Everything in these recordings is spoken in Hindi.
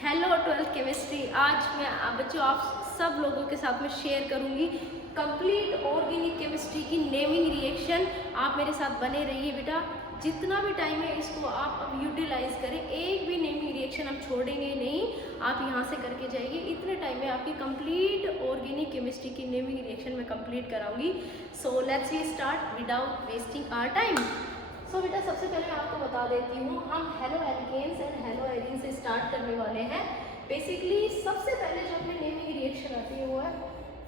Hello twelfth chemistry. आज मैं बच्चों आप सब लोगों के साथ में शेयर करूंगी कंप्लीट ऑर्गेनिक केमिस्ट्री की नेमिंग रिएक्शन। आप मेरे साथ बने रहिए बेटा, जितना भी टाइम है इसको आप अब यूटिलाइज करें। एक भी नेमिंग रिएक्शन हम छोड़ेंगे नहीं, आप यहाँ से करके जाइए। इतने टाइम में आपकी कंप्लीट ऑर्गेनिक केमिस्ट्री की नेमिंग रिएक्शन मैं कंप्लीट कराऊंगी। So let's we start without wasting our time. So बेटा सबसे पहले मैं आपको बता देती हूँ, हम haloalkanes and haloarenes से स्टार्ट करने वाले हैं। बेसिकली सबसे पहले जो अपने नेमिंग रिएक्शन आती है वो है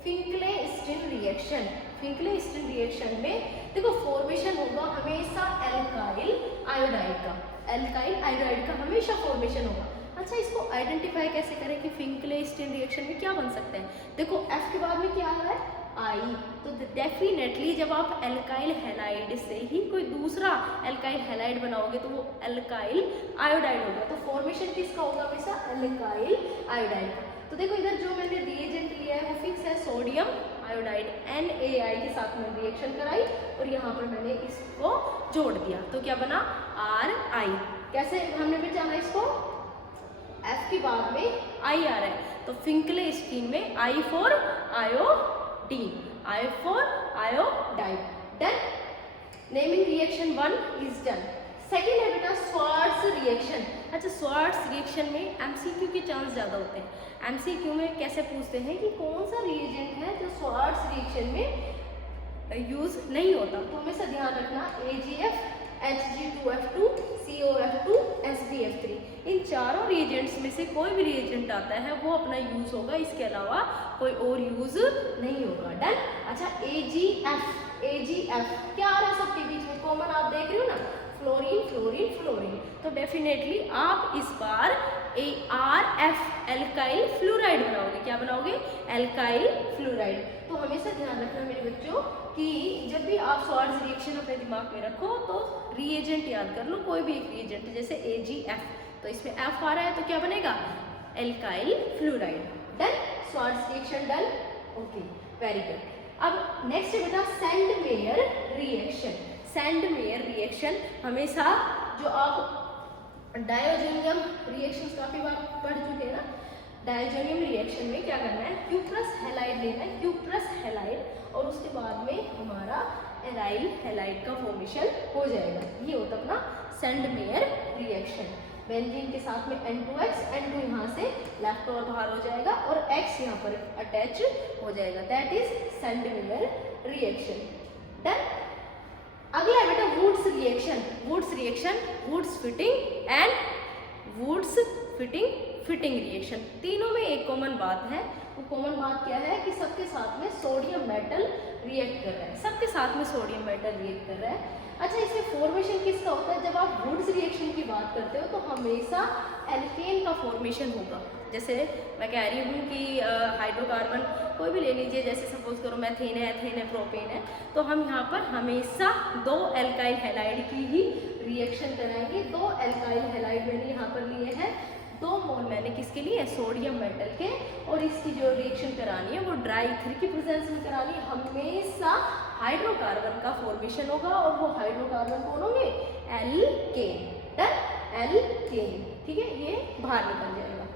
फिंकले-स्टीन रिएक्शन। फिंकले-स्टीन रिएक्शन में देखो फॉर्मेशन होगा हमेशा एल्काइल आयोडाइड का, एल्काइल आयोडाइड का हमेशा फॉर्मेशन होगा। अच्छा, इसको आइडेंटिफाई कैसे करें कि फिंकले-स्टीन रिएक्शन में क्या बन सकते हैं। देखो F के बाद में क्या आ रहा है, आई, तो डेफिनेटली जब आप एल्काइल हैलाइड से ही कोई दूसरा एल्काइल हैलाइड बनाओगे तो वो एल्काइल आयोडाइड होगा। तो फॉर्मेशन किसका होगा, हमेशा एल्काइल आयोडाइड का। तो देखो इधर जो मैंने रिएजेंट लिया है वो फिक्स है, सोडियम आयोडाइड NaI के साथ में रिएक्शन कराई और यहाँ पर मैंने इसको जोड़ दिया तो क्या बना, Ri। कैसे हमने पहचाना इसको, F के बाद में I आ रहा है तो फिंकले-स्टीन में I for iodine, I for iodide. Done, naming reaction 1 is done. Second है बेटा स्वार्ट्स रिएक्शन। अच्छा, स्वार्ट्स रिएक्शन में एमसीक्यू के चांस ज़्यादा होते हैं। एमसीक्यू में कैसे पूछते हैं कि कौन सा रिएजेंट है जो स्वार्ट्स रिएक्शन में यूज नहीं होता, तो हमेशा ध्यान रखना AgF, Hg2F2, COF2, SbF3, इन चारों रिएजेंट्स में से कोई भी रिएजेंट आता है वो अपना यूज होगा, इसके अलावा कोई और यूज नहीं होगा। डन। अच्छा, AgF क्या आ रहा है सबके बीच में कॉमन, आप देख रहे हो ना, फ्लोरीन फ्लोरीन फ्लोरीन, तो डेफिनेटली आप इस बार ArF एल्काइल फ्लोराइड बनाओगे। क्या बनाओगे, एल्काइल फ्लोराइड। तो हमेशा ध्यान रखना मेरे बच्चों कि जब भी आप स्वार्ट्स रिएक्शन अपने दिमाग में रखो तो रिएजेंट याद कर लो, कोई भी एक रिएजेंट, जैसे AgF तो इसमें F आ रहा है तो क्या बनेगा, alkyl fluoride. Done, Swarts reaction done. Okay, very good. अब नेक्स्ट है बेटा सैंडमेयर रिएक्शन। सैंडमेयर रिएक्शन हमेशा जो आप डायोजेनियम रिएक्शंस काफी बार पढ़ चुके हैं ना, डायोजेनियम रिएक्शन में क्या करना है, क्यूप्रस हैलाइड लेना है, क्यूप्रस हैलाइड, और उसके बाद में हमारा एराइल हैलाइड का फॉर्मेशन हो जाएगा। ये होता अपना सैंडमेयर रिएक्शन। बेंजीन के साथ में N2X, N2 यहाँ से लेफ्ट और बाहर हो जाएगा और X यहाँ पर अटैच हो जाएगा, that is Sandmeyer reaction. Done. अगला है बेटा Wurtz reaction. Wurtz reaction, Wurtz Fittig and Wurtz Fittig reaction, तीनों में एक कॉमन बात है। वो कॉमन बात क्या है कि सबके साथ में सोडियम मेटल रिएक्ट कर रहा है, सबके साथ में सोडियम मेटल रिएक्ट कर रहा है। अच्छा, इसमें फॉर्मेशन किसका होता है, जब आप वुड्स रिएक्शन की बात करते हो तो हमेशा एल्केन का फॉर्मेशन होगा। जैसे मैं कह रही हूँ कि हाइड्रोकार्बन कोई भी ले लीजिए, जैसे सपोज करो मैथेन है, एथेन है, प्रोपेन है, तो हम यहाँ पर हमेशा दो एल्काइल हैलाइड की ही रिएक्शन कराएंगे। दो एल्काइल हैलाइड मैंने यहाँ पर लिए हैं, 2 मोल मैंने किसके लिए, सोडियम मेटल के, और इसकी जो रिएक्शन करानी है वो ड्राई ईथर की प्रेजेंस में करानी है। हमेशा हाइड्रोकार्बन का फॉर्मेशन होगा और वो हाइड्रोकार्बन कौन होंगे, एल्केन। डन, एल्केन, ठीक है, ये बाहर निकल जाएगा।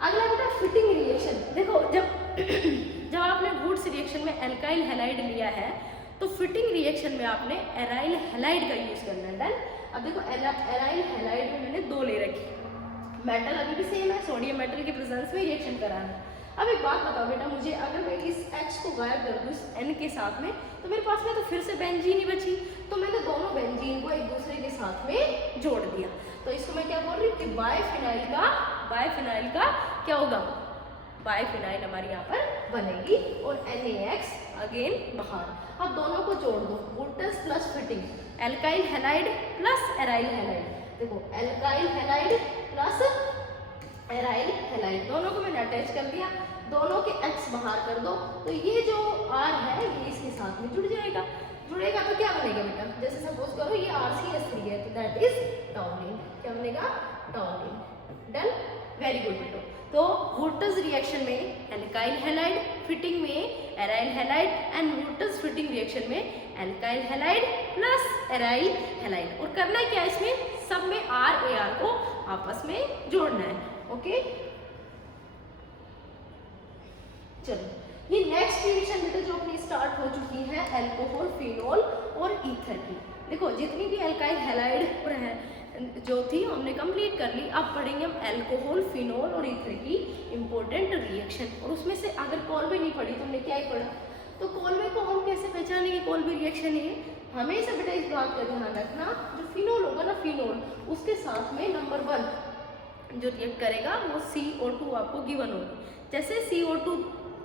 अगला बेटा फिटिंग रिएक्शन। देखो जब आपने वुड्स रिएक्शन में एल्काइल हैलाइड लिया है तो फिटिंग रिएक्शन में आपने एराइल हैलाइड का यूज करना है। डन। अब देखो एराइल हैलाइड में मैंने 2 ले रखी, मेटल अभी भी सेम है, सोडियम मेटल के प्रेजेंस में रिएक्शन कराना है। अब एक बात बताओ बेटा मुझे, अगर मैं इस H को गायब कर दूँ इस N के साथ में तो मेरे पास में तो फिर से बेंजीन ही बची, तो मैंने दोनों बेंजीन को एक दूसरे के साथ में जोड़ दिया। तो इसको मैं क्या बोल रही हूँ कि बायफिनाइल का क्या होगा, बायफिनाइल हमारी यहाँ पर बनेगी और NaX अगेन बाहर। अब दोनों को जोड़ दो, Wurtz plus Fittig, alkyl halide plus aryl halide. देखो alkyl halide plus aryl halide, दोनों को मैंने अटैच कर दिया, दोनों के X बाहर कर दो, तो ये जो R है ये इसके साथ में जुड़ेगा तो क्या बनेगा बेटा, जैसे सपोज करो ये RCS3 है तो दैट इज टॉलिन। क्या बनेगा, टॉलिन। डन, वेरी गुड बेटो। तो वुड्स रिएक्शन में एल्काइल हैलाइड, फिटिंग में aryl halide, and Wurtz Fittig reaction में alkyl halide plus aryl halide. और करना क्या है इसमें, सब में RAR को आपस में जोड़ना है। ओके, चलो ये नेक्स्ट रिएक्शन बेटा जो अपनी स्टार्ट हो चुकी है अल्कोहल, फिनोल और ईथर की। देखो जितनी भी अल्काइल हैलाइड और है जो थी हमने कंप्लीट कर ली। अब पढ़ेंगे हम अल्कोहल, फिनोल और ईथर की इंपॉर्टेंट रिएक्शन। और उसमें से अगर कॉल्बे नहीं पढ़ी तो हमने क्या ही पढ़ा, तो कॉल्बे को हम कैसे पहचानेंगे कॉल्बे रिएक्शन है। हमेशा बेटा इस बात का ध्यान रखना, जो फिनोल होगा ना फिनोल, उसके साथ में नंबर 1 जो रिएक्ट करेगा वो CO2 आपको गिवन होगी। जैसे CO2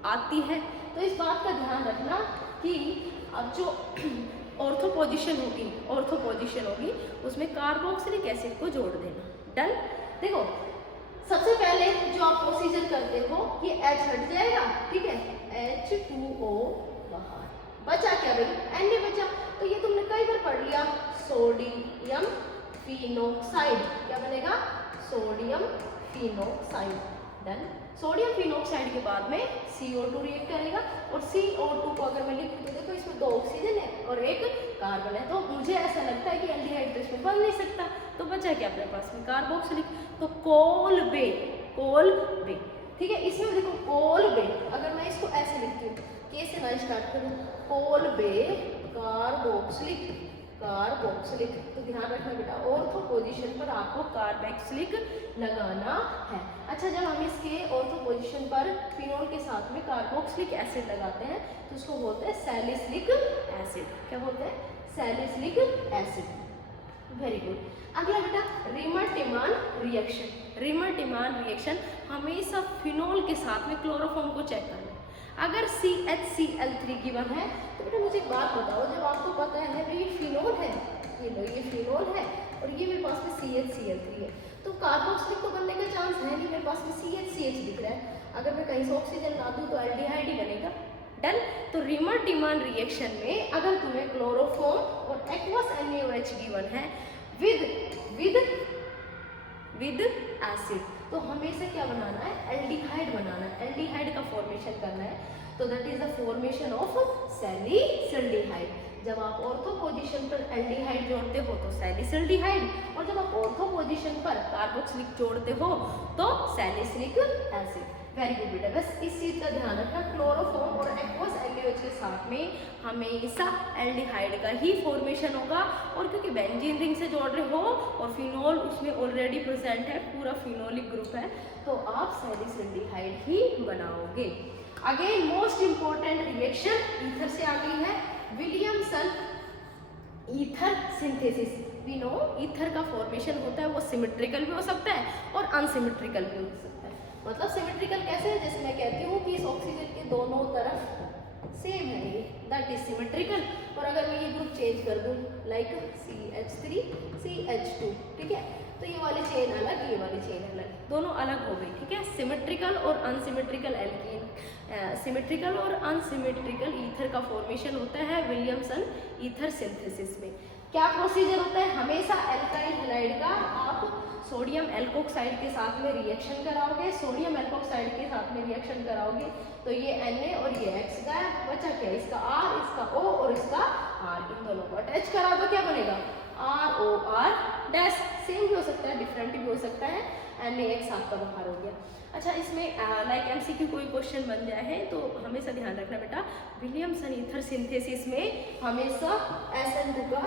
आती है तो इस बात का ध्यान रखना कि अब जो ऑर्थो पोजीशन होगी उसमें कार्बोक्सिलिक एसिड को जोड़ देना। डन। देखो सबसे पहले जो आप प्रोसीजर करते हो ये H हट जाएगा, ठीक है, H2O बाहर, बचा क्या भाई, Na बचा। तो ये तुमने कई बार पढ़ लिया, सोडियम फिनोक्साइड, क्या बनेगा, sodium phenoxide. Done. Sodium phenoxide के बाद में CO2 रिएक्ट करेगा और CO2 को अगर मैं लिखूं तो देखो इसमें 2 ऑक्सीजन है और 1 कार्बन है, तो मुझे ऐसा लगता है कि एल्डिहाइड तो इसमें बन नहीं सकता, तो बचा क्या अपने पास में कार्बोक्सिलिक, तो कोलबे, ठीक है। इसमें देखो कोलबे, अगर मैं इसको ऐसे लिखती हूँ, के से मैं स्टार्ट करूँ, कोलबे कार्बोक्सिलिक, तो ध्यान रखना बेटा ऑर्थो पोजीशन पर आपको कार्बोक्सिलिक लगाना है। अच्छा, जब हम इसके ऑर्थो पोजीशन पर फिनोल के साथ में कार्बोक्सिलिक एसिड लगाते हैं तो उसको बोलते हैं सैलिसिलिक एसिड। क्या बोलते हैं, सैलिसिलिक एसिड। Very good. अगला बेटा रिमर-टिमान रिएक्शन हमेशा फिनोल के साथ में क्लोरोफॉर्म को चेक करना। अगर CHCl3 गिवन है तो बेटा मुझे एक बात बताओ, जब आपको पता है ये फिनोल है, ये लो ये फिनोल है और ये मेरे पास में CHCl3 है, तो कार्बोक्सिलिक तो बनने का चांस है नहीं, मेरे पास में CH दिख रहा है, अगर मैं कहीं से ऑक्सीजन ला दूँ तो एल्डिहाइड ही बनेगा। डन। तो रिमर-टिमान रिएक्शन में अगर तुम्हें क्लोरोफॉर्म और एक्वस NaOH गिवन है विद एसिड, तो हमेशा क्या बनाना है, एल्डिहाइड बनाना है, एल्डिहाइड का फॉर्मेशन करना है, तो that is the formation of salicylaldehyde. जब आप ऑर्थो पोजीशन पर एल्डिहाइड जोड़ते हो तो सैलिसिल्डिहाइड, और जब आप ऑर्थो पोजीशन पर कार्बोक्सिलिक जोड़ते हो तो सैलिसिलिक एसिड। वेरी गुड बेटा, बस इस चीज का ध्यान रखना, क्लोरोफॉर्म और एक्वस NaOH के साथ में हमेशा एल्डिहाइड का ही फॉर्मेशन होगा, और क्योंकि बेंजीन रिंग से जोड़ रहे हो और फिनोल उसमें ऑलरेडी प्रेजेंट है, पूरा फिनोलिक ग्रुप है, तो आप सैलिसिल्डिहाइड ही बनाओगे। Again most important reaction ether से आ गई है, Williamson ether synthesis. We know ether का फॉर्मेशन होता है वो सिमेट्रिकल भी हो सकता है और अनसिमेट्रिकल भी हो सकता है। मतलब सिमेट्रिकल कैसे है, जैसे मैं कहती हूँ कि इस ऑक्सीजन के दोनों तरफ सेम है ये, दैट इज सिमेट्रिकल। और अगर मैं ये ग्रुप चेंज कर दूँ लाइक CH3 CH2, ठीक है, तो ये वाली चेन अलग, ये वाली चेन अलग, दोनों अलग हो गई, ठीक है। सिमेट्रिकल और अनसिमेट्रिकल एल्कीन, सिमेट्रिकल और अनसिमेट्रिकल ईथर का फॉर्मेशन होता है विलियमसन ईथर सिंथेसिस में। क्या प्रोसीजर होता है, हमेशा एल्काइल हैलाइड का आप सोडियम एल्कोक्साइड के साथ में रिएक्शन कराओगे, सोडियम एल्कोक्साइड के साथ में रिएक्शन कराओगे तो ये Na और ये X का बचा क्या, इसका R, इसका O और इसका R, इन दोनों को अटैच करा दो, क्या बनेगा ROR डैश। सेम भी हो सकता है, डिफरेंट भी हो सकता है, NaX आपका बाहर हो गया। अच्छा, इसमें लाइक MCQ कोई क्वेश्चन बन जाए है तो हमेशा ध्यान रखना बेटा, विलियमसन ईथर सिंथेसिस में हमेशा SN2 का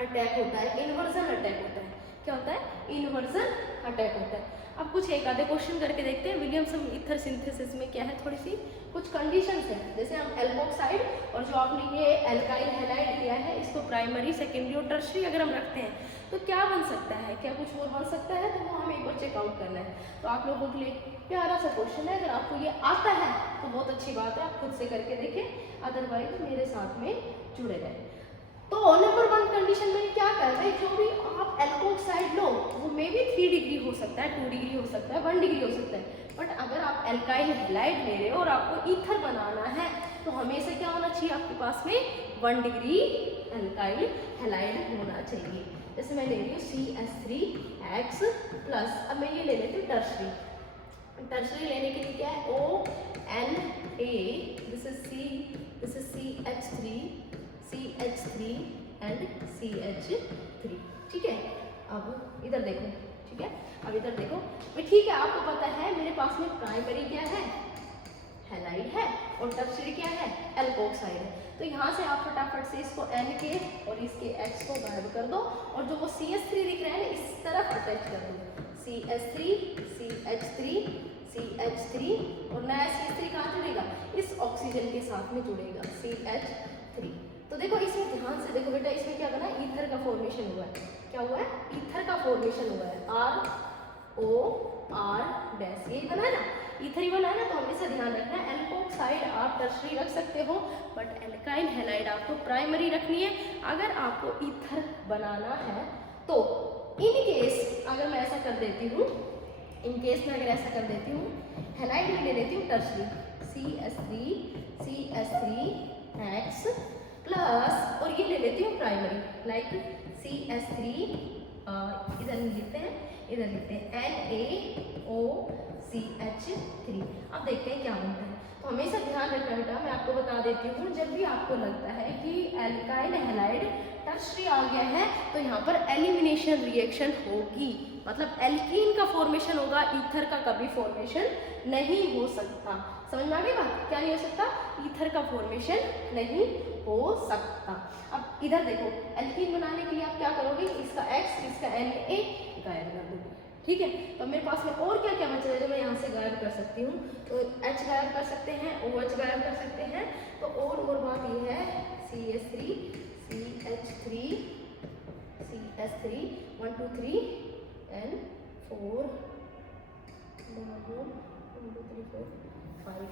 अटैक होता है, इन्वर्जन अटैक होता है। क्या होता है, इन्वर्जन अटैक होता है। अब कुछ एक आधे क्वेश्चन करके देखते हैं। विलियमसन ईथर सिंथेसिस में क्या है, थोड़ी सी कुछ कंडीशंस है, जैसे हम एल्कोक्साइड और जो आपने ये एल्काइल हैलाइड लिया है इसको प्राइमरी, सेकेंडरी और टर्शरी अगर हम रखते हैं तो क्या बन सकता है, क्या कुछ और बन सकता है, तो वो हमें एक बार चेकआउट करना है। तो आप लोगों के लिए प्यारा सा क्वेश्चन है, अगर आपको ये आता है तो बहुत अच्छी बात है, आप खुद से करके देखें, अदरवाइज मेरे साथ में जुड़े रहें। तो नंबर 1 कंडीशन में क्या कर रहे हैं, जो भी आप एल्कोक्साइड लो वो मे भी 3 डिग्री हो सकता है, 2 डिग्री हो सकता है, 1 डिग्री हो सकता है, बट अगर आप एल्काइल हैलाइड ले रहे हो और आपको ईथर बनाना है तो हमेशा क्या होना चाहिए आपके पास में, 1 डिग्री एल्काइल हैलाइड होना चाहिए। जैसे मैं ले रही हूँ CH3X प्लस, अब मैं ये ले लेती हूँ टर्शरी लेने के लिए क्या है, ONA, this is CH3 and CH3, ठीक है। अब इधर देखो, ठीक है, अब इधर देखो, ठीक है, आपको पता है मेरे पास में प्राइमरी क्या है, हैलाइड है और टर्शरी क्या है, एल्कोक्साइड है। तो यहाँ से आप फटाफट से इसको N के और इसके X को गायब कर दो और जो वो CH3 दिख रहा है ना इस तरफ अटैच कर दो, CH3 CH3 CH3 और नया CH3 कहाँ जुड़ेगा, इस ऑक्सीजन के साथ में जुड़ेगा CH3। तो देखो इसमें ध्यान से देखो बेटा, इसमें क्या बना, ईथर का फॉर्मेशन हुआ है। क्या हुआ है, ईथर का फॉर्मेशन हुआ है, ROR डैश, यही बना है ना, ईथर ही बना है ना। तो हमेशा ध्यान रखना है एल्कोक्साइड आप टर्शरी रख सकते हो बट एल्काइल हैलाइड आपको प्राइमरी रखनी है अगर आपको ईथर बनाना है। तो इन केस अगर मैं ऐसा कर देती हूँ, इन केस में अगर ऐसा कर देती हूँ, हैलाइड में ले लेती हूँ टर्शरी CH3X प्लस और ये ले लेती हूँ प्राइमरी लाइक CH3, इधर लिखते हैं, इधर लिखते हैं NaOCH3। अब देखते हैं क्या बनता है। तो हमेशा ध्यान रखना बेटा, मैं आपको बता देती हूँ, जब भी आपको लगता है कि एल्काइल हैलाइड टर्शरी आ गया है तो यहाँ पर एलिमिनेशन रिएक्शन होगी, मतलब एल्कीन का फॉर्मेशन होगा, ईथर का कभी फॉर्मेशन नहीं हो सकता। समझ में आ गई बात, क्या नहीं हो सकता, ईथर का फॉर्मेशन नहीं हो सकता। अब इधर देखो, एल्कीन बनाने के लिए आप क्या करोगे, इसका X इसका Na गायब कर दोगे, ठीक है। तो मेरे पास में और क्या क्या बचा है जो मैं यहाँ से गायब कर सकती हूँ, तो H गायब कर सकते हैं, OH गायब कर सकते हैं। तो और बात ये है CH3 CH3 CH3 1 2 3 and 4 1 2 3 4 5।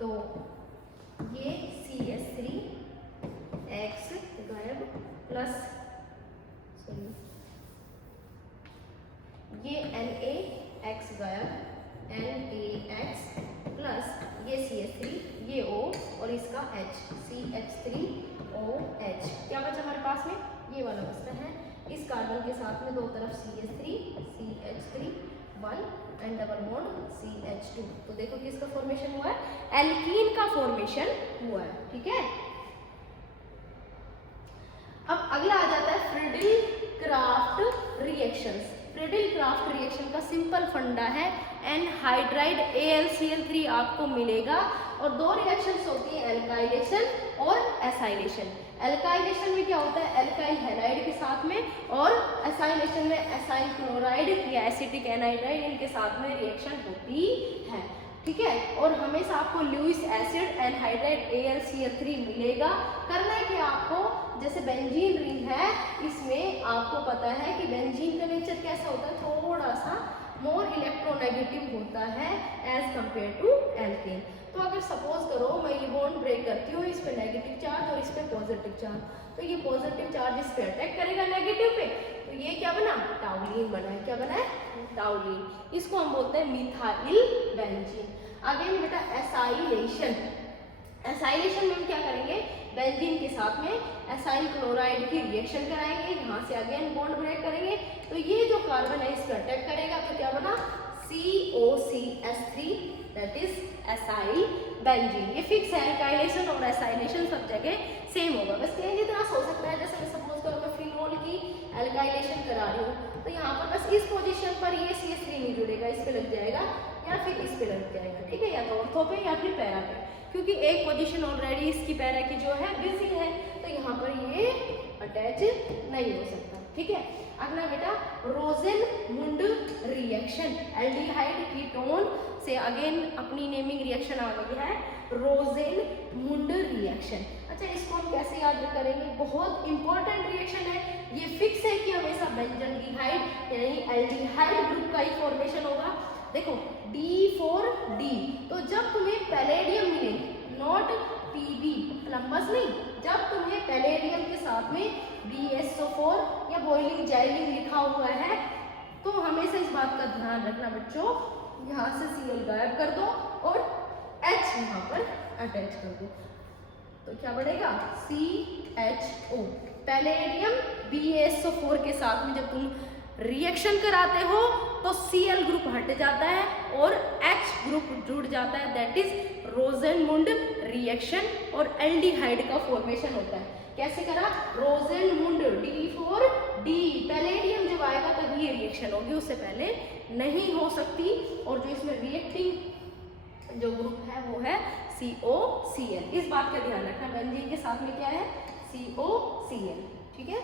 तो ये CH3X गायब प्लस सॉरी ये NaX गायब, NaX प्लस ये CH3 ये O और इसका H CH3OH। क्या बचा हमारे पास में, ये वाला बचता है, इस कार्बन के साथ में दो तरफ CH3 CH3 1 and double bond CH2। तो देखो किसका फॉर्मेशन हुआ है, एल्कीन का फॉर्मेशन हुआ है, ठीक है। अब अगला आ जाता है फ्रीडिल-क्राफ्ट रिएक्शंस। फ्रीडिल-क्राफ्ट रिएक्शन का सिंपल फंडा है, एनहाइड्राइड AlCl3 आपको मिलेगा और दो रिएक्शंस होती है, एल्काइलेशन और एसाइलेशन। एल्काइलेशन में क्या होता है, एल्काइल हैलाइड के साथ में, और एसाइलेशन में एसाइल क्लोराइड या एसिटिक एनहाइड्राइड इनके साथ में रिएक्शन होती है, ठीक है। और हमेशा आपको लुईस एसिड एनहाइड्राइड AlCl3 मिलेगा। करना है कि आपको, जैसे बेंजीन रिंग है, इसमें आपको पता है कि बेंजीन का नेचर कैसा होता है, थोड़ा सा मोर इलेक्ट्रोनेगेटिव होता है एज कंपेयर टू एल्केन। तो अगर सपोज करो मैं ये बॉन्ड ब्रेक करती हूँ, इस पे नेगेटिव चार्ज और इस पे पॉजिटिव चार्ज, तो ये पॉजिटिव चार्ज इस पे अटैक करेगा नेगेटिव पे, तो ये क्या बना, टाउलिन बना है। क्या बना है, टाउलिन। इसको हम बोलते हैं मिथाइल बेंजीन। अगेन बेटा एसाइलेशन, एसाइलेशन में हम क्या करेंगे, बेंजीन के साथ में एसाइल क्लोराइड की रिएक्शन कराएंगे, यहाँ से अगेन बॉन्ड ब्रेक करेंगे, तो ये जो कार्बन है इस पर अटैक करेगा, तो क्या बना, COCH3 that is acyl benzene. ये फिक्स है, एल्काइलेशन और एसाइलेशन सब जगह सेम होगा, बस चेंज इतना हो सकता है, जैसे मैं सपोज करो मैं फिनोल की एल्काइलेशन करा रही हूँ, तो यहाँ पर बस इस पोजीशन पर ये CH3 नहीं जुड़ेगा, इस पे लग जाएगा या फिर इस पे लग जाएगा, ठीक है, या तो ऑर्थो पे या फिर पैरा पे, क्योंकि एक पोजीशन ऑलरेडी इसकी पैरा की जो है बिजी है, तो यहाँ पर ये अटैच नहीं हो सकता, ठीक है। अगला बेटा रोजेनमुंड रिएक्शन, एल्डिहाइड कीटोन से अगेन अपनी नेमिंग रिएक्शन आ गई है, रोजेनमुंड रिएक्शन। अच्छा, इसको हम कैसे याद करेंगे, बहुत इंपॉर्टेंट रिएक्शन है, ये फिक्स है कि हमेशा बेंजल्डिहाइड यानी एल्डिहाइड ग्रुप का ही फॉर्मेशन होगा। देखो D4D, तो जब तुम्हें पैलेडियम मिले, नॉट Pb प्लम्बस नहीं, जब तुम्हें पैलेडियम के साथ में BSO4 या बॉइलिंग जाइलिंग लिखा हुआ है तो हमेशा इस बात का ध्यान रखना बच्चों, यहाँ से Cl गायब कर दो और H यहाँ पर अटैच कर दो, तो क्या बनेगा CHO। पैलेडियम BSO4 के साथ में जब तुम रिएक्शन कराते हो तो Cl ग्रुप हट जाता है और H ग्रुप जुड़ जाता है, दैट इज रोजेनमुंड रिएक्शन और एल्डिहाइड का फॉर्मेशन होता है। कैसे करा? रोजेनमुंड D4D, पैलेडियम जब आएगा तभी ये रिएक्शन होगी, उससे पहले नहीं हो सकती। और जो इसमें रिएक्टिंग जो ग्रुप है वो है COCl। इस बात का ध्यान रखना, बेंजीन के साथ में क्या है COCl, ठीक है।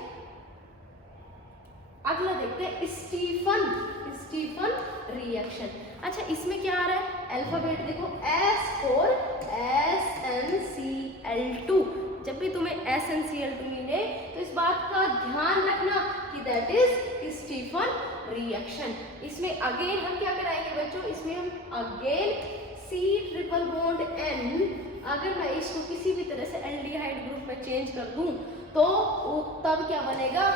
अगला देखते हैं स्टीफन रिएक्शन। अच्छा इसमें क्या आ रहा है? अल्फाबेट देखो, S for SnCl2। जब भी तुम्हें SnCl2 मिले तो इस बात का ध्यान रखना कि दैट इज स्टीफन रिएक्शन। इसमें अगेन हम क्या कराएंगे बच्चों? इसमें हम again C triple bond N, अगर मैं इसको किसी भी तरह से एल्डिहाइड ग्रुप में चेंज कर दूं तो तब क्या बनेगा?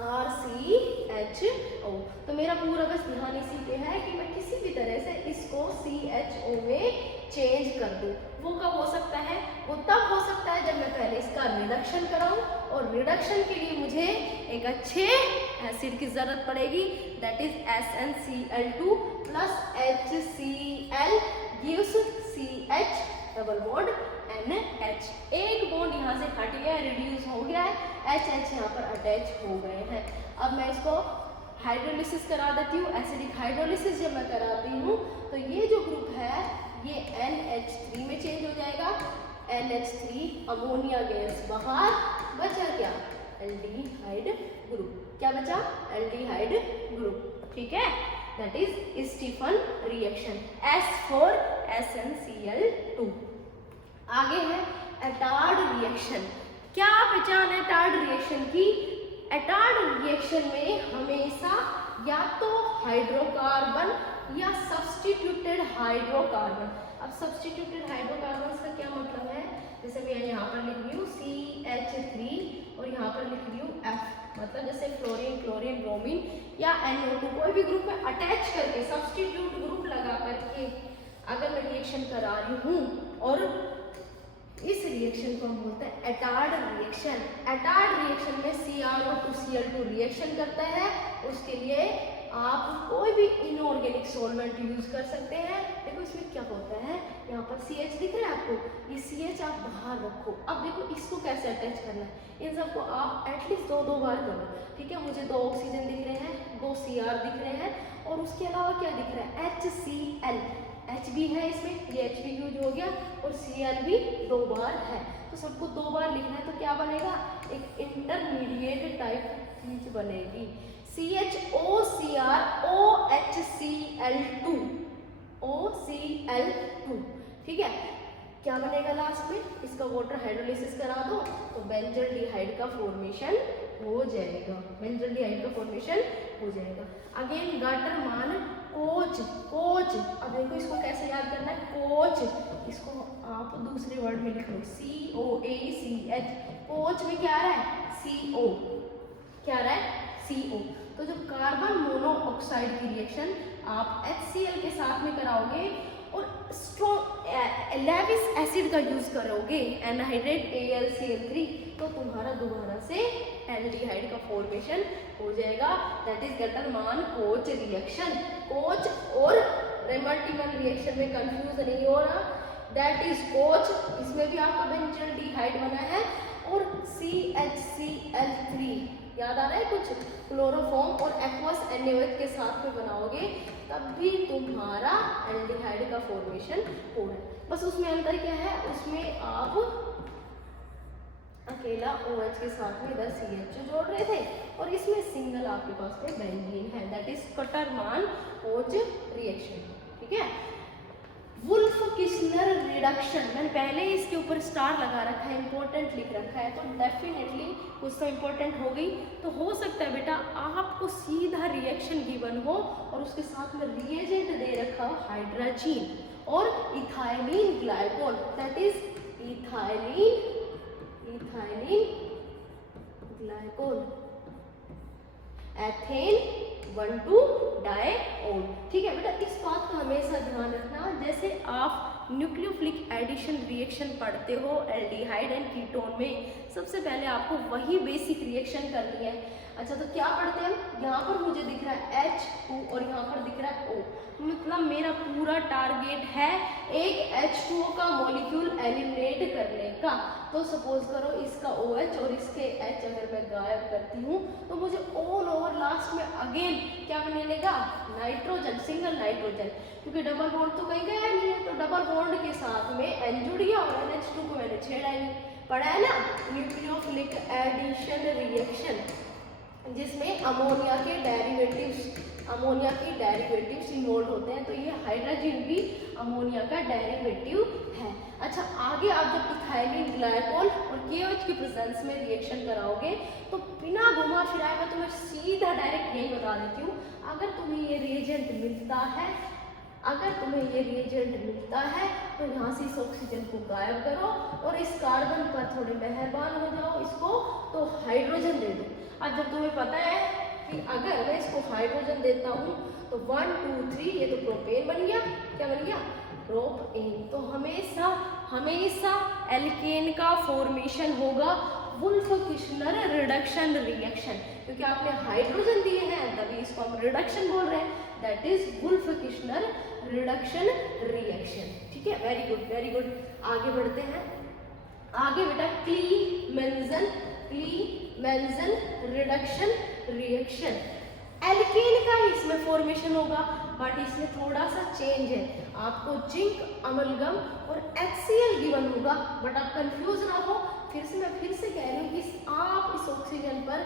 RCHO। तो मेरा पूरा बस ध्यान इसी पे है कि मैं किसी भी तरह से इसको CHO में चेंज कर दूं। वो कब हो सकता है? वो तब हो सकता है जब मैं पहले इसका रिडक्शन कराऊं, और रिडक्शन के लिए मुझे एक अच्छे एसिड की जरूरत पड़ेगी, that is SnCl2 plus HCl gives CH double bond NH। एक बॉन्ड यहाँ से हट गया, रिड्यूस हो गया है, HH यहाँ पर अटैच हो गए हैं। अब मैं इसको हाइड्रोलिसिस करा देती हूँ, एसिडिक हाइड्रोलिसिस जब मैं कराती हूँ तो ये जो ग्रुप है ये NH3 में चेंज हो जाएगा। NH3 अमोनिया गैस बाहर, बचा क्या? Aldehyde group. क्या बचा? एल्डिहाइड ग्रुप, ठीक है। That is Stephen reaction, S for SnCl2। आगे है एटार्ड रिएक्शन। क्या पहचान है एटार्ड रिएक्शन की? एटार्ड रिएक्शन में हमेशा या तो हाइड्रोकार्बन या सब्स्टिट्यूटेड हाइड्रोकार्बन। अब सब्स्टिट्यूटेड हाइड्रोकार्बन का क्या मतलब है? जैसे मैं यहाँ पर लिख रही हूँ CH3 और यहाँ पर लिख रही हूँ F, मतलब जैसे फ्लोरीन, क्लोरीन, ब्रोमीन या NO2 कोई भी ग्रुप में अटैच करके सब्स्टिट्यूट ग्रुप लगा करके अगर मैं रिएक्शन करा रही हूँ और इस रिएक्शन को हम बोलते हैं एटार्ड रिएक्शन। एटार्ड रिएक्शन में CrO2Cl2 रिएक्शन करता है, उसके लिए आप कोई भी इनऑर्गेनिक सॉल्वेंट यूज कर सकते हैं। देखो इसमें क्या होता है, यहाँ पर CH दिख रहा है आपको, ये CH आप बाहर रखो। अब देखो इसको कैसे अटैच करना है, इन सबको आप एटलीस्ट दो बार करो, ठीक है। मुझे 2 ऑक्सीजन दिख रहे हैं, 2 Cr दिख रहे हैं और उसके अलावा क्या दिख रहा है? HCl, H भी है इसमें, ये H भी यूज हो गया और Cl भी 2 बार है, तो सबको 2 बार लिखना है। तो क्या बनेगा? एक इंटरमीडिएट टाइप चीज बनेगी, CHOCrOHCl2, OCl2, ठीक है। क्या बनेगा लास्ट में? इसका वाटर हाइड्रोलिसिस करा दो तो बेंजल्डिहाइड का फॉर्मेशन हो जाएगा, बेंजल्डिहाइड का फॉर्मेशन हो जाएगा। अगेन गाटर मान कोच, अब देखो इसको कैसे याद करना है? कोच, इसको आप दूसरे वर्ड में लिख लो COACH। कोच में क्या आ रहा है? CO, क्या आ रहा है? CO। तो जब कार्बन मोनोऑक्साइड की रिएक्शन आप HCl के साथ में कराओगे और स्ट्रॉन्ग लेविस एसिड का यूज करोगे, एनहाइड्रेट AlCl3, तो तुम्हारा दोबारा से एल्डिहाइड का फॉर्मेशन हो जाएगा, that is Gattermann Koch reaction. Koch और रेमर्टिमन रिएक्शन में कंफ्यूज नहीं हो रहा, दैट इज कोच, इसमें भी आपका बेंजल्डिहाइड बना है और CHCl3 याद आ रहा है कुछ? क्लोरोफॉर्म और एक्वस NaOH के साथ में बनाओगे तब भी तुम्हारा एल्डिहाइड का फॉर्मेशन हो रहा है। बस उसमें अंतर क्या है? उसमें आप अकेला OH के साथ में इधर CH जोड़ रहे थे और इसमें सिंगल आपके पास में बेंजीन है, दैट इज कटरमान कोच रिएक्शन, ठीक है। वुल्फ किस्नर रिडक्शन, मैंने पहले ही इसके ऊपर स्टार लगा रखा है, इंपॉर्टेंट लिख रखा है, तो डेफिनेटली कुछ तो इंपॉर्टेंट हो गई। तो हो सकता है बेटा आपको सीधा रिएक्शन गिवन हो और उसके साथ में रिएजेंट दे रखा हो हाइड्रोजीन और ethylene glycol, that is ethylene glycol, ethane 1,2-डाइओल। ठीक है बेटा, इस बात का हमेशा ध्यान रखना। जैसे आप न्यूक्लियोफिलिक एडिशन रिएक्शन पढ़ते हो एल्डिहाइड एंड कीटोन में, सबसे पहले आपको वही बेसिक रिएक्शन करनी है। अच्छा, तो क्या पढ़ते हैं हम? यहाँ पर मुझे दिख रहा है H2 और यहाँ पर दिख रहा है O, मतलब मेरा पूरा टारगेट है एक H2O का मॉलिक्यूल एलिमिनेट करने का। तो सपोज करो इसका OH और इसके H अगर मैं गायब करती हूँ तो मुझे ऑल ओवर लास्ट में अगेन क्या बनेगा? नाइट्रोजन, सिंगल नाइट्रोजन, क्योंकि डबल बॉन्ड तो कहीं गया नहीं है। तो डबल बॉन्ड के साथ में N जुड़ गया और NH2 को मैंने छेड़ा ही नहीं। पढ़ा है ना न्यूक्लियोफिलिक एडिशन रिएक्शन, जिसमें अमोनिया के डेरिवेटिव्स इन्वॉल्व होते हैं। तो ये हाइड्रोजन भी अमोनिया का डेरिवेटिव है। अच्छा, आगे आप जब इथाइलिन ग्लाइकोल और KOH की प्रेजेंस में रिएक्शन कराओगे तो बिना घुमा फिराए मैं तुम्हें सीधा डायरेक्ट यही बता देती हूँ, अगर तुम्हें ये रिएजेंट मिलता है तो यहाँ से इस ऑक्सीजन को गायब करो और इस कार्बन पर थोड़े मेहरबान हो जाओ, इसको तो हाइड्रोजन दे दो। अब जब तुम्हें पता है कि अगर मैं इसको हाइड्रोजन देता हूँ तो 1 2 3 ये तो प्रोपेन बन गया। क्या बन गया? प्रोपेन। तो हमेशा एल्केन का फॉर्मेशन होगा वुल्फ-किश्नर रिडक्शन रिएक्शन, क्योंकि आपने हाइड्रोजन दिए हैं तभी इसको हम रिडक्शन बोल रहे हैं, that is wolf-Kishner reduction reaction. ठीक है, वेरी गुड। आगे बढ़ते हैं। आगे बेटा क्लीमेंजन रिडक्शन रिएक्शन, एल्केन का इसमें फॉर्मेशन होगा, बट इसमें थोड़ा सा चेंज है। आपको जिंक अमलगम और HCl गिवन होगा, बट आप कंफ्यूज ना हो। मैं फिर से कह रही हूँ कि आप इस ऑक्सीजन पर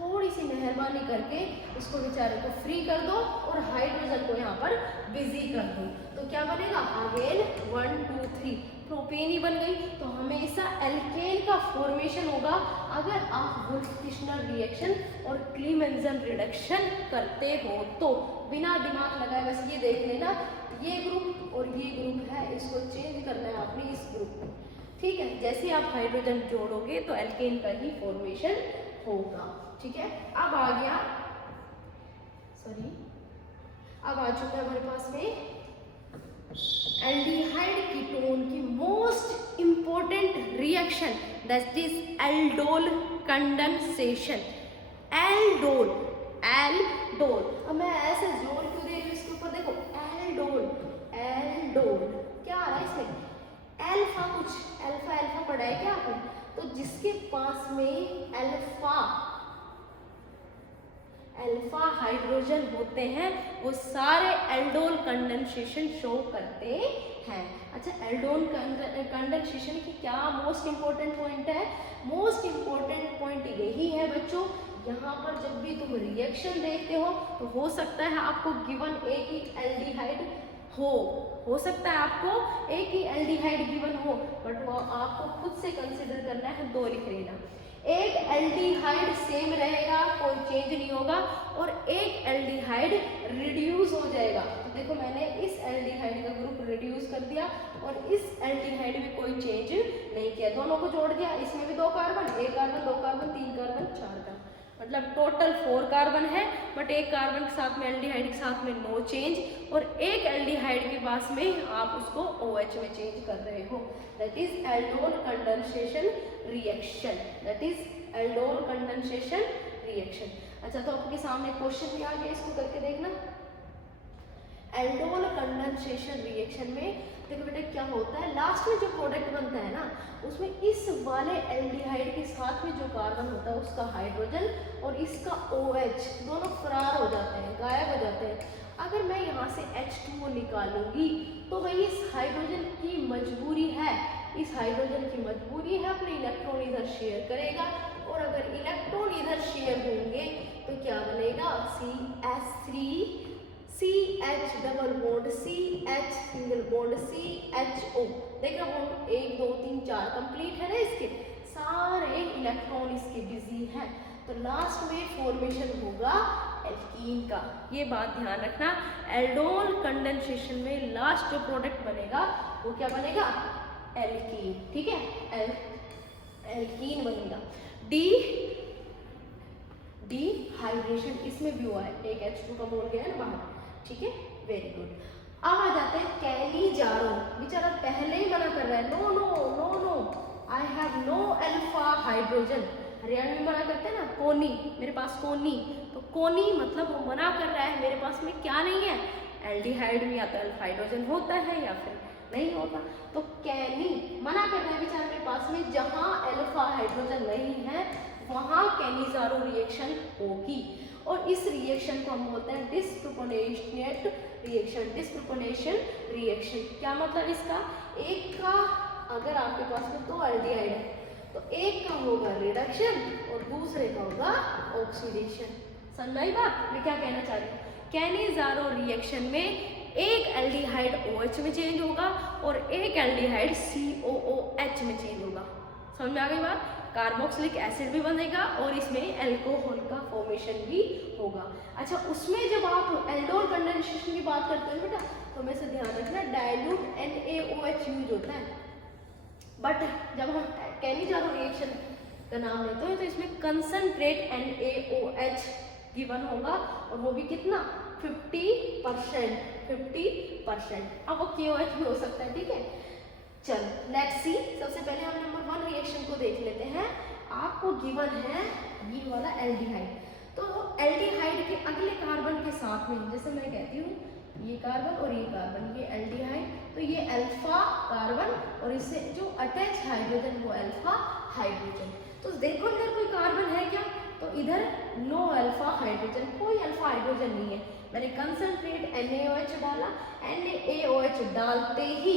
थोड़ी सी मेहरबानी करके इसको बेचारे को फ्री कर दो और हाइड्रोजन को यहाँ पर बिजी कर दो। तो क्या बनेगा? अगेन 1 2 3 प्रोपेन ही बन गई। तो हमेशा एल्केन का फॉर्मेशन होगा अगर आप वुल्फ-किश्नर रिएक्शन और क्लीमेंजन रिडक्शन करते हो तो। बिना दिमाग लगाए बस ये देख लेना, ये ग्रुप और ये ग्रुप है, इसको चेंज करना है आपने इस ग्रुप में। ठीक है, जैसे आप हाइड्रोजन जोड़ोगे तो एल्केन का ही फॉर्मेशन होगा। ठीक है, अब आ गया, अब आ चुका है हमारे पास में एल्डिहाइड कीटोन की most important reaction, that is aldol condensation. Aldol अब मैं ऐसे जोर क्यों दे रही हूँ इसके ऊपर? देखो एल्डोल क्या आ रहा है इसमें? अल्फा पढ़ा है क्या आपने? तो जिसके पास में अल्फा हाइड्रोजन होते हैं वो सारे एल्डोल कंडेंसेशन शो करते हैं। अच्छा, एल्डोल कंडेंसेशन की क्या मोस्ट इंपॉर्टेंट पॉइंट है? मोस्ट इंपॉर्टेंट पॉइंट यही है बच्चों, यहाँ पर जब भी तुम रिएक्शन देखते हो सकता है आपको गिवन एक ही एल्डिहाइड हो सकता है आपको एक ही एल्डिहाइड गिवन हो, बट वो आपको खुद से कंसिडर करना है, 2 लिख लेना। एक एल्डिहाइड सेम रहेगा, कोई चेंज नहीं होगा, और एक एल्डिहाइड रिड्यूस हो जाएगा। तो देखो मैंने इस एल्डिहाइड का ग्रुप रिड्यूस कर दिया और इस एल्डिहाइड में कोई चेंज नहीं किया, दोनों को जोड़ दिया। इसमें भी 2 carbon, 1 carbon 2 carbon 3 carbon 4 carbon, मतलब टोटल 4 कार्बन है, बट एक कार्बन के साथ में एल्डिहाइड के साथ में नो चेंज, और एक एल्डिहाइड के पास में आप उसको OH में चेंज कर रहे हो। That is aldol condensation reaction. अच्छा, तो आपके सामने क्वेश्चन भी आ गया, इसको करके देखना। एल्डोल कंडेंसेशन रिएक्शन में देखो बेटा क्या होता है, लास्ट में जो प्रोडक्ट बनता है ना उसमें इस वाले एल्डिहाइड के साथ में जो कार्बन होता है उसका हाइड्रोजन और इसका OH दोनों फरार हो जाते हैं, गायब हो जाते हैं। अगर मैं यहाँ से H2O निकालूंगी तो भाई इस हाइड्रोजन की मजबूरी है अपने इलेक्ट्रॉन इधर शेयर करेगा, और अगर इलेक्ट्रॉन इधर शेयर होंगे तो क्या बनेगा? CH3 CH double bond CH single bond CHO। देख रहा हूँ 1 2 3 4 कंप्लीट है ना, इसके सारे इलेक्ट्रॉन इसके बिजी हैं, तो लास्ट में फॉर्मेशन होगा एल्कीन का। ये बात ध्यान रखना, एल्डोल कंडेंसेशन में लास्ट जो प्रोडक्ट बनेगा वो क्या बनेगा? एल्कीन, ठीक है, एल्कीन बनेगा। डिहाइड्रेशन इसमें भी हुआ है, एक H2 का मोल गया है ना बाहर, ठीक है, वेरी गुड। अब आ जाते हैं कैनिजारो, बेचारा पहले ही मना कर रहा है, no no no no, I have no alpha hydrogen. Haryana में मना करते हैं ना, कोनी, मेरे पास कोनी, तो कोनी मतलब वो मना कर रहा है मेरे पास में क्या नहीं है, एल्डिहाइड में या तो अल्फा हाइड्रोजन होता है या फिर नहीं होता। तो कैनी मना कर रहा है बेचारा मेरे पास में, जहाँ अल्फा हाइड्रोजन नहीं है वहाँ कैनिजारो रिएक्शन होगी, और इस रिएक्शन को हम बोलते हैं डिस्प्रोपोर्शनेट रिएक्शन। डिस्प्रोपोर्शनेशन रिएक्शन क्या मतलब इसका, एक का अगर आपके पास में दो एल्डिहाइड है तो एक का होगा रिडक्शन और दूसरे का होगा ऑक्सीडेशन। समझ आई बात, मैं क्या कहना चाह रही हूँ, कैनिजारो रिएक्शन में एक एल्डिहाइड OH में चेंज होगा और एक एल्डिहाइड COOH में चेंज होगा। समझ में आ गई बात, कार्बोक्सिलिक एसिड भी बनेगा और इसमें अल्कोहल का फॉर्मेशन भी होगा। अच्छा, उसमें जब आप एल्डोल कंडेंसेशन की बात करते हो बेटा, तो हमें से ध्यान रखना डाइल्यूट NaOH यूज होता है, बट जब हम कैनिजारो रिएक्शन का नाम लेते हैं तो इसमें कंसंट्रेट NaOH गिवन होगा, और वो भी कितना, 50%, 50%। अब वो KOH भी हो सकता है, ठीक है। चल लेट्स सी, सबसे पहले हम नंबर 1 रिएक्शन को देख लेते हैं। आपको गिवन है ये वाला एल्डिहाइड, तो एल्डिहाइड के अगले कार्बन के साथ में, जैसे मैं कहती हूँ ये कार्बन और ये कार्बन, ये एल्डिहाइड, तो ये अल्फा कार्बन और इससे जो अटैच हाइड्रोजन वो अल्फा हाइड्रोजन। तो देखो इधर कोई कार्बन है क्या, तो इधर नो अल्फा हाइड्रोजन, कोई अल्फा हाइड्रोजन नहीं है। मैंने कंसंट्रेट NaOH डाला, NaOH डालते ही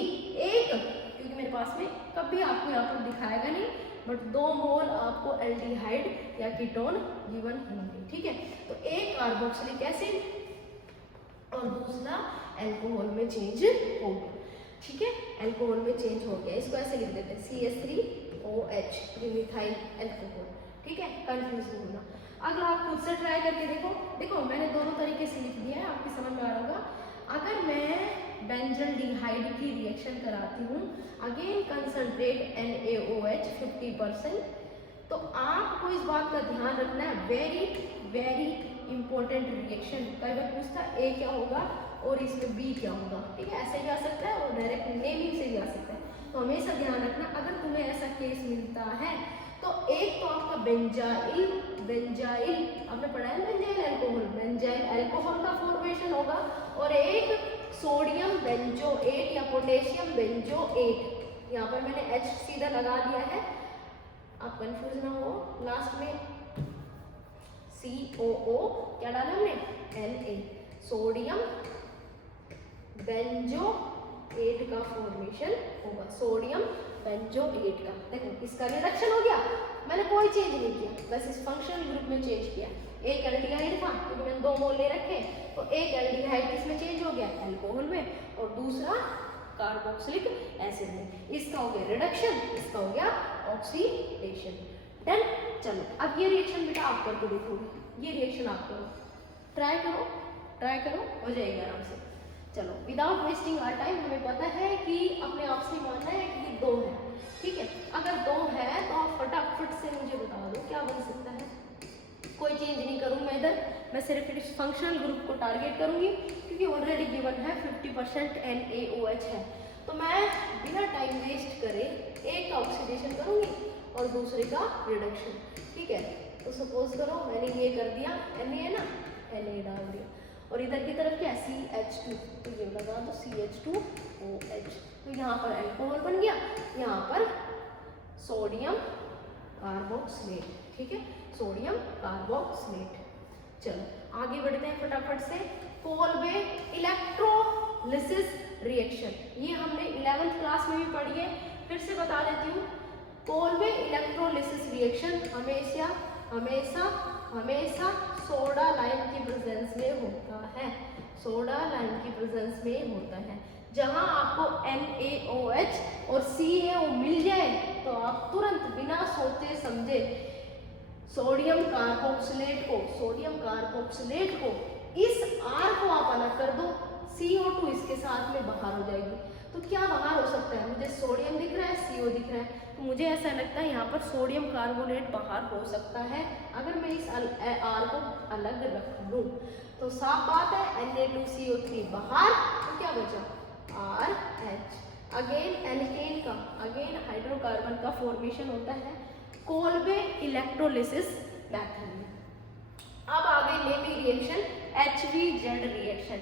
एक, क्योंकि मेरे पास में कभी आपको यहाँ पर दिखाएगा नहीं, बट 2 मोल आपको एल्डिहाइड या कीटोन गिवन होंगे, ठीक है। तो एक कार्बोक्सिलिक एसिड और दूसरा अल्कोहल में चेंज हो गया, ठीक है, अल्कोहल में चेंज हो गया। इसको ऐसे लिख देते हैं CH3OH, मिथाइल अल्कोहल, ठीक है, कंफ्यूज नहीं होना। अगर आप खुद से ट्राई करके देखो मैंने दोनों तरीके से लिख दिया है, आपकी समझ में आ रहा होगा। अगर मैं बेंजल्डिहाइड की रिएक्शन कराती हूँ, अगेन कंसंट्रेट NaOH 50%, तो आपको इस बात का ध्यान रखना है, वेरी वेरी इंपॉर्टेंट रिएक्शन। कई बार पूछता है A क्या होगा और इसमें B क्या होगा, ठीक है, ऐसे भी आ सकता है और डायरेक्ट नेमिंग से भी आ सकता है। तो हमेशा ध्यान रखना, अगर तुम्हें ऐसा केस मिलता है तो एक तो आपका बेंजाइल आपने पढ़ा है, बेंजाइल अल्कोहल, बेंजाइल अल्कोहल का फॉर्मेशन होगा, और एक सोडियम बेंजोएट या पोटेशियम बेंजोएट। यहाँ पर मैंने H सीधा लगा दिया है, आप कंफ्यूज ना हो। लास्ट में COO क्या डाला हमने, Na, सोडियम बेंजोएट का फॉर्मेशन होगा, सोडियम बेंजोएट का। देखो इसका रिडक्शन हो गया, मैंने कोई चेंज नहीं किया, बस इस फंक्शनल ग्रुप में चेंज किया। एक एल्डिहाइड था क्योंकि मैंने 2 मोल ले रखे, तो एक एल्डिहाइड किसमें चेंज हो गया, अल्कोहल में, और दूसरा कार्बोक्सिलिक एसिड में। इसका हो गया रिडक्शन, इसका हो गया ऑक्सीडेशन। डन। चलो अब ये रिएक्शन बेटा आप करके देखोगे, ये रिएक्शन आप करो, ट्राई करो, हो जाएगी आराम से। चलो विदाउट वेस्टिंग आवर टाइम, हमें पता है कि अपने आप से मानना है कि ये 2 है, ठीक है। अगर 2 है तो आप फटाफट से मुझे बता दो क्या बन सकता है। कोई चेंज नहीं करूँ मैं इधर, मैं सिर्फ इस फंक्शनल ग्रुप को टारगेट करूँगी क्योंकि ऑलरेडी गिवन है 50% NaOH है। तो मैं बिना टाइम वेस्ट करे एक का ऑक्सीडेशन करूँगी और दूसरे का रिडक्शन, ठीक है। तो सपोज करो मैंने ये कर दिया, Na है ना, Na डाल दिया, और इधर की तरफ क्या है CH2, तो ये लगा दो CH2OH। तो यहाँ पर अल्कोहल बन गया, यहाँ पर सोडियम कार्बोक्सिलेट, ठीक है, सोडियम कार्बोक्सिलेट। चलो आगे बढ़ते हैं फटाफट से। कोलबे इलेक्ट्रोलिसिस रिएक्शन, ये हमने 11th क्लास में भी पढ़ी है, फिर से बता देती हूँ। कोलबे इलेक्ट्रोलिसिस रिएक्शन हमेशा हमेशा हमेशा सोडा लाइम की प्रेजेंस में होता है, सोडा लाइम की प्रेजेंस में होता है। जहां आपको NaOH और CaO मिल जाए तो आप तुरंत बिना सोचे समझे सोडियम कार्बोक्सिलेट को इस R को आप अलग कर दो, CO2 इसके साथ में बाहर हो जाएगी। तो क्या बाहर हो सकता है, मुझे सोडियम दिख रहा है CO दिख रहा है, तो मुझे ऐसा लगता है यहाँ पर सोडियम कार्बोनेट बाहर हो सकता है अगर मैं इस R को अलग रख लूँ। तो साफ बात है Na2CO3 बाहर, तो क्या बचा RH। अगेन एल्केन का, अगेन हाइड्रोकार्बन का फॉर्मेशन होता है कोल्बे इलेक्ट्रोलिसिस मेथड में। अब आ गई Nemi reaction HVZ reaction,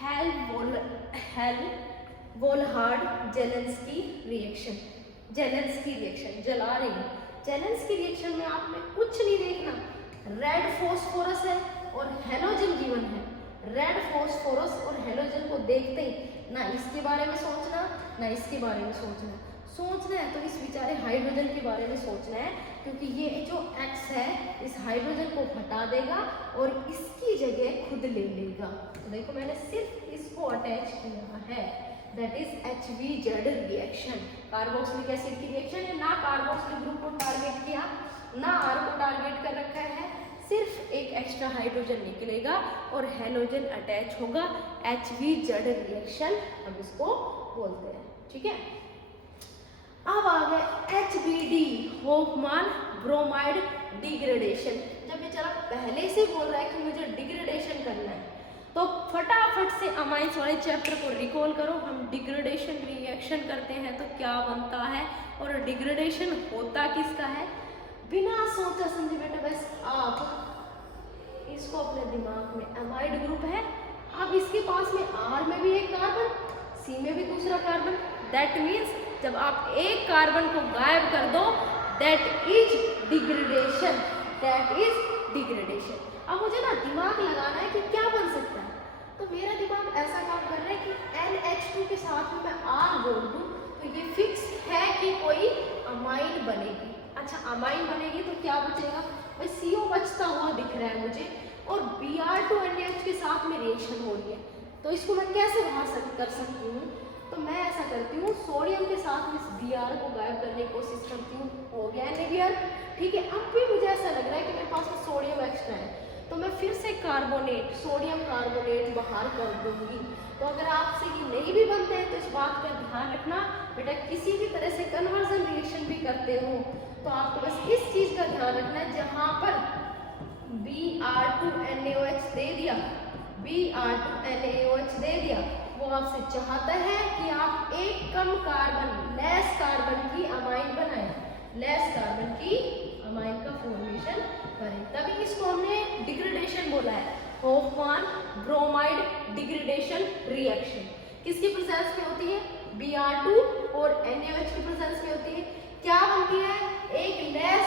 Helmholtz Zelensky reaction. Zelensky reaction जला रही है। जेलेंस्की रिएक्शन में आपने कुछ नहीं देखना, रेड फॉस्फोरस है और हेलोजन गिवन है। रेड फॉस्फोरस और हेलोजन को देखते ही ना इसके बारे में सोचना ना इसके बारे में सोचना है तो इस बेचारे हाइड्रोजन के बारे में सोचना है, क्योंकि ये जो X है इस हाइड्रोजन को हटा देगा और इसकी जगह खुद ले लेगा। तो देखो मैंने सिर्फ इसको अटैच किया है, that is HVZ reaction. Carboxylic acid की रिएक्शन है, ना कार्बोक्सिलिक ग्रुप को टारगेट किया ना R को टारगेट कर रखा है, सिर्फ एक एक्स्ट्रा हाइड्रोजन निकलेगा और हेलोजन अटैच होगा। HVZ रिएक्शन हम इसको बोलते हैं, ठीक है। अब आ गए HBD होफमान ब्रोमाइड डिग्रेडेशन। जब बेचारा पहले से बोल रहा है कि मुझे डिग्रेडेशन करना है, तो फटाफट से अमाइंस वाले चैप्टर को रिकॉल करो। हम डिग्रेडेशन रिएक्शन करते हैं तो क्या बनता है और डिग्रेडेशन होता किसका है, बिना सोचा समझे बेटा बस आप इसको अपने दिमाग में, अमाइड ग्रुप है, अब इसके पास में R में भी एक कार्बन, C में भी दूसरा कार्बन, दैट मीन्स जब आप एक कार्बन को गायब कर दो that is degradation, that is degradation. अब मुझे ना दिमाग लगाना है कि क्या बन सकता है, तो मेरा दिमाग ऐसा काम कर रहा है कि NH2 के साथ में मैं R जोड़ दूँ तो ये फिक्स है कि कोई अमाइन बनेगी। अच्छा अमाइन बनेगी तो क्या बचेगा भाई, CO बचता हुआ दिख रहा है मुझे और Br2NaH के साथ में रिएक्शन हो रही है, तो इसको मैं कैसे बाहर कर सकती हूँ, तो मैं ऐसा करती हूँ सोडियम के साथ इस Br को गायब करने की कोशिश करती हूँ, हो गया NaBr, ठीक है। अब भी मुझे ऐसा लग रहा है कि मेरे पास में सोडियम एक्स्ट्रा है, तो मैं फिर से कार्बोनेट, सोडियम कार्बोनेट बाहर कर दूंगी। तो अगर आपसे ये नहीं भी बनते हैं तो इस बात का ध्यान रखना बेटा, किसी भी तरह से कन्वर्जन रिएक्शन भी करते हो तो आपको बस इस चीज का ध्यान रखना है, जहां पर Br2NaOH दे दिया, Br2NaOH दे दिया, वो आपसे चाहता है कि आप एक कम कार्बन, लेस कार्बन की अमाइन बनाएं, लेस कार्बन की अमाइन का फॉर्मेशन करें, तभी इसको हमने डिग्रेडेशन बोला है, होफमान ब्रोमाइड डिग्रेडेशन रिएक्शन। किसकी प्रेजेंस में होती है, Br2 और NaOH की प्रेजेंस में होती है। क्या बनती है, एक लेस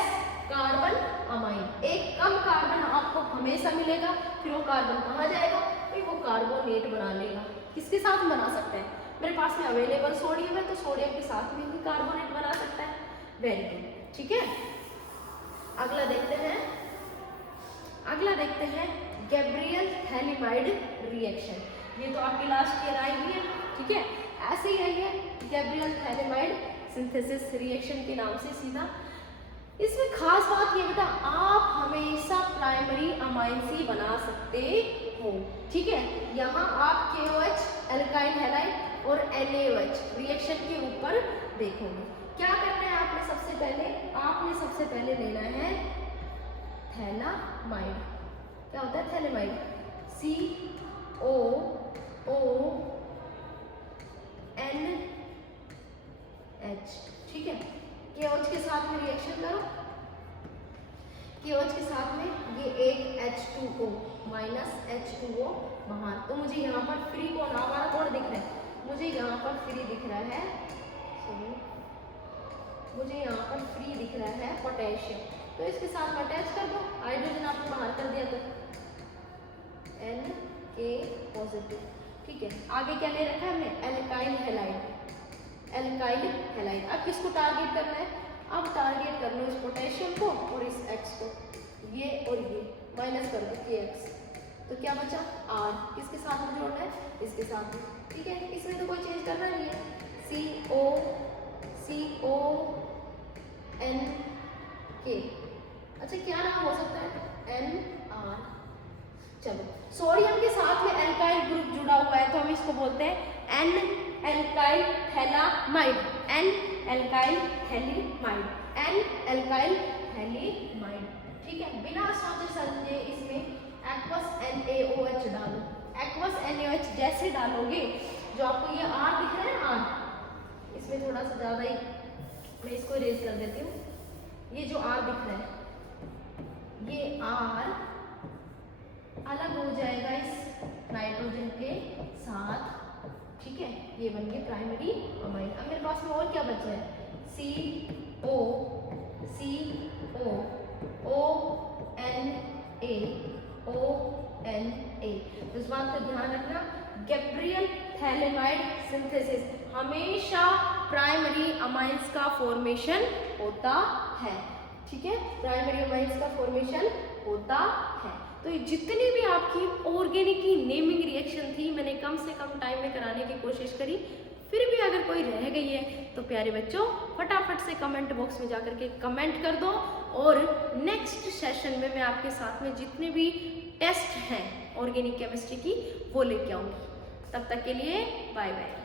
कार्बन अमाइन, एक कम कार्बन आपको हमेशा मिलेगा, फिर वो कार्बन कहाँ जाएगा, फिर वो कार्बोनेट बना लेगा। किसके साथ बना सकते हैं, मेरे पास में अवेलेबल सोडियम है तो सोडियम के साथ में भी कार्बोनेट बना सकता है। वेरी गुड, ठीक है। अगला देखते हैं गैब्रियल थैलिमाइड रिएक्शन। ये तो आपकी लास्ट ईयर आई हुई है, ठीक है, ऐसे ही रही है गैब्रियल थैलिमाइड सिंथेसिस रिएक्शन के नाम से सीधा। इसमें खास बात ये बेटा, आप हमेशा प्राइमरी अमाइंस ही बना सकते हो, ठीक है। यहाँ आप KOH एल्काइल हैलाइड और NaOH रिएक्शन के ऊपर देखोगे। क्या करना है आपने सबसे पहले लेना है थैलामाइड। क्या होता है थैलामाइड, COONH, ठीक है। KOH के साथ में रिएक्शन करो, KOH के साथ में ये एक H2O माइनस H2O बाहर, तो मुझे यहाँ पर फ्री कौन, हमारा कौन दिख रहा है, मुझे यहाँ पर फ्री दिख रहा है, मुझे यहाँ पर फ्री दिख रहा है पोटेशियम, तो इसके साथ में अटैच कर दो, हाइड्रोजन आपने बाहर कर दिया तो Na पॉजिटिव, ठीक है। आगे क्या ले रखा है हमने, एल्काइल हैलाइड, एल्काइल हैलाइड। अब किसको टारगेट करना है, अब टारगेट करना है इस पोटेशियम को और इस X को, ये और ये माइनस कर दो KX, तो क्या बचा R, किसके साथ में जोड़ना है, इसके साथ में, ठीक है। इसमें तो कोई चेंज करना नहीं है, CONK, अच्छा क्या नाम हो सकता है, NR। चलो सोडियम के साथ में एल्काइल ग्रुप जुड़ा हुआ है तो हम इसको बोलते हैं alkyl phthalimide, N alkyl phthalimide, N alkyl phthalimide. ठीक है, बिना सोचे समझे इसमें एक्वस NaOH डालो। एक्वस NaOH जैसे डालोगे, जो आपको ये R दिख रहा है ना, R, इसमें थोड़ा सा ज़्यादा ही मैं इसको इरेज कर देती हूँ। ये जो R दिख रहा है, ये R अलग हो जाएगा इस नाइट्रोजन के साथ। ठीक है, ये बन गए प्राइमरी अमाइन। अब मेरे पास में और क्या बचा है, CO ONA। तो इस बात का ध्यान रखना, गैब्रियल थैलेमाइड सिंथेसिस हमेशा प्राइमरी अमाइंस का फॉर्मेशन होता है। ठीक है, प्राइमरी अमाइंस का फॉर्मेशन होता है। तो ये जितनी भी आपकी ऑर्गेनिक की नेमिंग रिएक्शन थी, मैंने कम से कम टाइम में कराने की कोशिश करी। फिर भी अगर कोई रह गई है तो प्यारे बच्चों फटाफट से कमेंट बॉक्स में जाकर के कमेंट कर दो, और नेक्स्ट सेशन में मैं आपके साथ में जितने भी टेस्ट हैं ऑर्गेनिक केमिस्ट्री की वो लेके आऊँगी। तब तक के लिए बाय बाय।